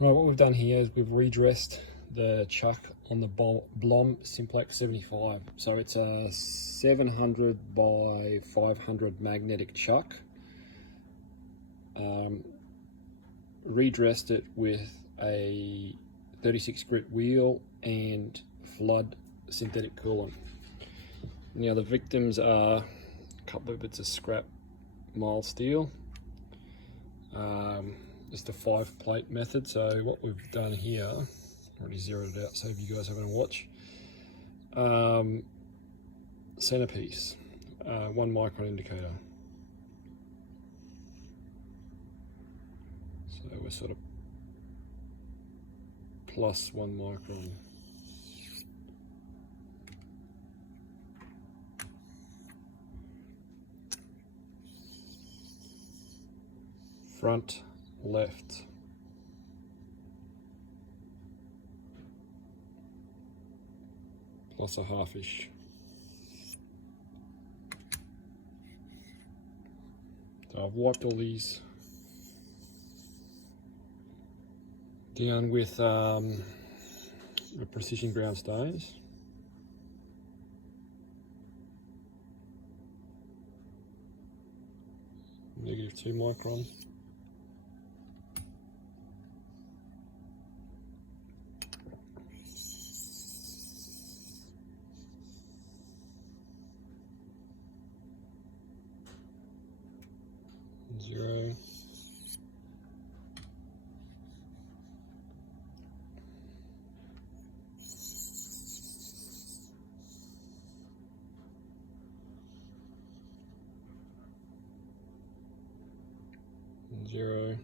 Right, what we've done here is we've redressed the chuck on the Blohm simplex 75. So it's a 700 by 500 magnetic chuck. Redressed it with a 36 grit wheel and flood synthetic coolant. Now the victims are a couple of bits of scrap mild steel. It's the 5-plate method. So what we've done here, already zeroed it out so if you guys having a watch. Centerpiece, 1 micron indicator. So we're sort of plus 1 micron. Front left. Plus a half-ish. So I've wiped all these down with precision ground stones. -2 micron. Zero. Zero.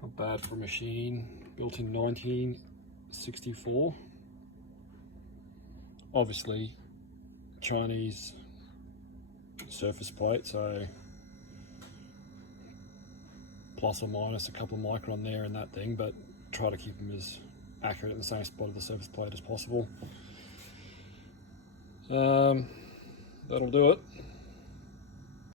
Not bad for a machine built in 1964. Obviously Chinese surface plate, so plus or minus a couple of micron there in that thing, but try to keep them as accurate in the same spot of the surface plate as possible. That'll do it.